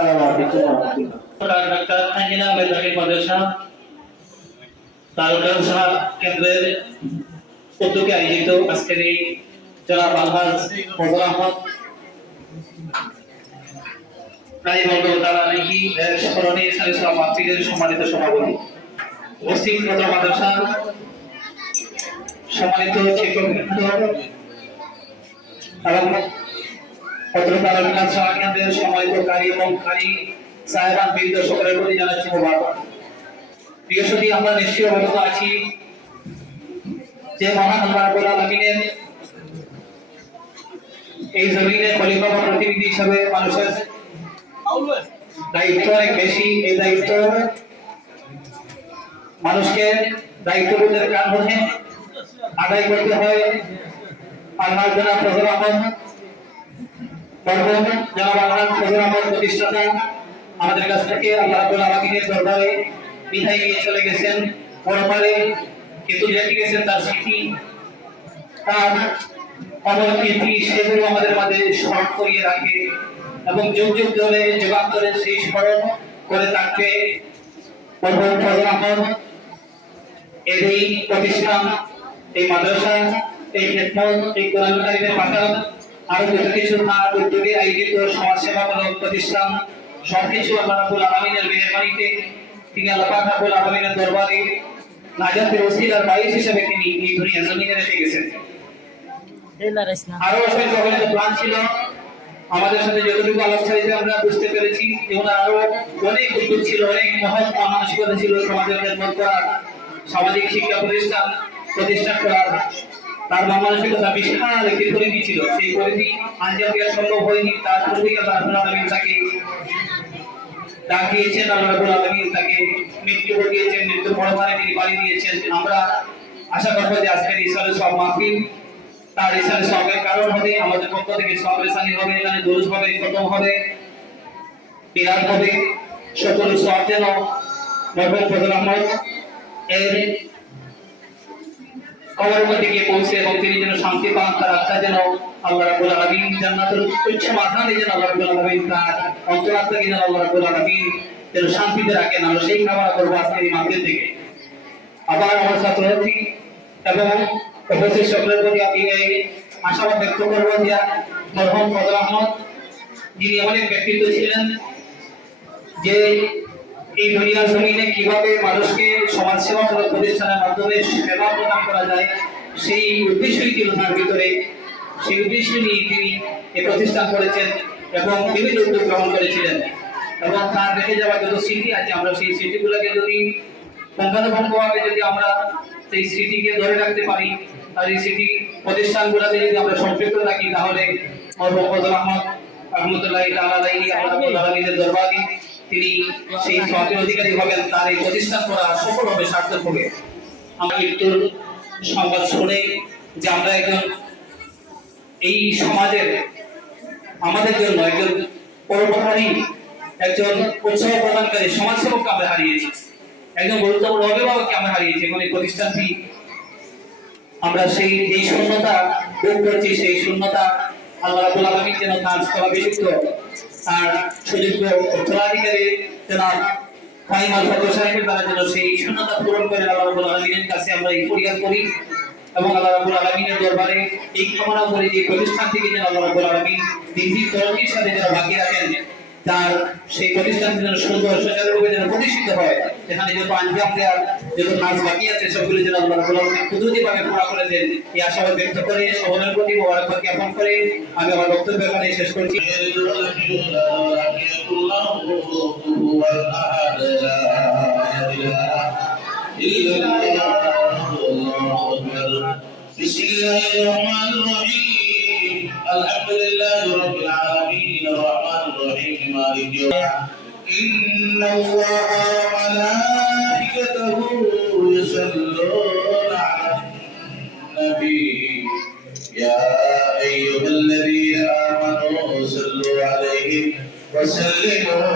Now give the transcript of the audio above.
আসসালামু আলাইকুম ওয়া রাহমাতুল্লাহ। ডাক্তার আঞ্জিনা মেধাবী মাদ্রাসা তালকানসা কেন্দ্রের উদ্যোগে আয়োজিত আজকের এই জনাব আলহাজ ফজল আহমদ স্মরণে ইসলাম মাহফিলের সম্মানিত সভাপতি, উপস্থিত মাদ্রাসা সম্মানিত শিক্ষকবৃন্দ এবং কেন্দ্রের সম্মানিত কারি এবং কারি সাহেবান বৃন্দ সকলের প্রতি জানাচ্ছি মোবারক। প্রিয় সুধী, আমরা নিশ্চয়ই অবগত আছি যে মহান আল্লাহ রাব্বুল আলামিনের এই জমিনে খলিফা বা প্রতিনিধি হিসেবে মানুষের দায়িত্ব অনেক বেশি। এই দায়িত্ব মানুষকে দায়িত্ববোধের কারণে আদায় করতে হয়। আলহাজ জনাব ফজল আহমদ প্রতিষ্ঠাতা আমাদের কাছ থেকে আল্লাহ রাব্বুল আলামিনের দরবারে বিদায় নিয়ে চলে গেছেন পরপারে, কিন্তু রেখে গেছেন তার স্মৃতি, তার অমর কীর্তি, সেগুলো আমাদের মাঝে স্মরণ করিয়ে রাখে এবং যুগ যুগ ধরে যুগান্তরে সেই স্মরণ করে থাকবে। ফজল আহমদ এর এই প্রতিষ্ঠান, এই মাদ্রাসা, এই খেদমত, এই কোরআন কারীমের পাঠান, আরো যত কিছু তার উদ্যোগে আয়োজিত সমাজসেবামূলক প্রতিষ্ঠান, সবকিছু আল্লাহ রাব্বুল আলামিনের মেহেরবানিতে তিনি আল্লাহ পাক রাব্বুল আলামিনের দরবারে নাজাতের ওসিলার বাইশ হিসেবে তিনি এই দুনিয়া জমিনে রেখে গেছেন। আরো অসংখ্য প্ল্যান ছিল, আমাদের সাথে যতটুকু আলোচনা হয়েছে আমরা বুঝতে পেরেছি যে ওনার আরো অনেক উদ্যোগ ছিল, অনেক মহৎ মানসিকতা ছিল সমাজের খেদমত করার, সামাজিক শিক্ষা প্রতিষ্ঠা করার। তার মানসিকতা বিশাল একটি পরিধি ছিল, সেই পরিধি আঞ্জাম দেওয়া সম্ভব হয়নি। তার পূর্বেই আল্লাহ রাব্বুল আলামিন তাকে ডাকিয়েছেন, আল্লাহ রাব্বুল আলামিন তাকে মৃত্যু ঘটিয়েছেন, মৃত্যু পরপারে তিনি বাড়ি দিয়েছেন। আমরা আশা করবো যে আজকের ইসলামের সব মাহফিল তার ইসলামের সবের কারণ হবে, আমাদের পক্ষ থেকে সব রেসানি হবে, এখানে দুরূদ হবে, খতম হবে, মিলাদ হবে, সকল সব যেন মরহুম ফজল আহমদ এর কবরের মধ্যে গিয়ে পৌঁছে এবং তিনি যেন শান্তি পান, তার আত্মা যেন আল্লাহ রাব্বুল আলামিন জান্নাতুল উচ্চ মাকামে যেন আল্লাহ রাব্বুল আলামিন তার অন্তরাত্মাকে যেন আল্লাহ রাব্বুল আলামিন যেন শান্তিতে রাখেন। আমরা সেই কামনা করবো আজকের এই মাহফিল থেকে। আবার আমার ছাত্রছাত্রী এবং উপস্থিত সকলের প্রতি আমি এই আশাবাদ ব্যক্ত করবো যে মরহুম ফজল আহমদ যিনি এমন এক ব্যক্তিত্ব ছিলেন যে এই দুনিয়ার জমিনে কিভাবে মানুষকে সমাজ সেবামূলক প্রতিষ্ঠানের মাধ্যমে সেবা প্রদান করা যায় সেই উদ্দেশ্যই ছিল তার ভিতরে। সেই উদ্দেশ্য নিয়ে তিনি এই প্রতিষ্ঠান করেছেন এবং বিভিন্ন উদ্যোগ গ্রহণ করেছিলেন। এবং তার রেখে যাওয়া যত স্মৃতি আছে, আমরা সেই স্মৃতিগুলোকে যদি পঙ্খানুপঙ্খভাবে যদি আমরা সেই স্মৃতিকে ধরে রাখতে পারি, আর এই স্মৃতি প্রতিষ্ঠানগুলোতে যদি আমরা সম্পৃক্ত থাকি, তাহলে মরহুম ফজল আহমদ রহমতুল্লাহি তাআলা আলাইহি আল্লাহ রাব্বুল আলামিনের দরবারে তিনি সেই সওয়াবের অধিকারী হবেন, তার এই প্রতিষ্ঠান করা সফল হবে, সার্থক হবে। আমরা মৃত্যুর সংবাদ শুনে যে আমরা একজন এই সমাজের আমাদের জন্য একজন পরোপকারী, একজন উৎসাহ প্রদানকারী সমাজসেবককে আমরা হারিয়েছি, একজন গুরুত্বপূর্ণ অভিভাবককে আমরা হারিয়েছি। এবং এই প্রতিষ্ঠানটি আমরা সেই এই শূন্যতা ভোগ করছি, সেই শূন্যতা আল্লাহ রাব্বুল আলামিন যেন তার স্থলাভিষিক্ত আর সুযোগ্য উত্তরাধিকারী জনাব কাইম আল ফজল সাহেবের দ্বারা যেন সেই শূন্যতা পূরণ করে আল্লাহ রাব্বুল আলামিনের কাছে আমরা এই ফরিয়াদ করি এবং আল্লাহ রাব্বুল আলামিনের দরবারে এই কামনা করি যে প্রতিষ্ঠান থেকে যেন আল্লাহ রাব্বুল আলামিন দিনটি তরঙ্গির সাথে যেন বাকি রাখেন, তার সেই প্রতিষ্ঠান যেন সুন্দর সুচারুরূপে যেন প্রতিষ্ঠিত হয়, যেখানে যত আঞ্জাম দেওয়ার যত কাজ বাকি আছে সবগুলো যেন আল্লাহ রাব্বুল আলামিন কুদরতিভাবে পুরা করে দেন। এই আশাবাদ ব্যক্ত করে সকলের প্রতি মোবারকবাদ জ্ঞাপন করে আমি আমার বক্তব্য এখানে শেষ করছি। الحمد لله رب العالمين الرحمن الرحيم مالك يوم إن الله وملائكته يصلون على النبي يا أيها الذين آمنوا صلوا عليه وسلموا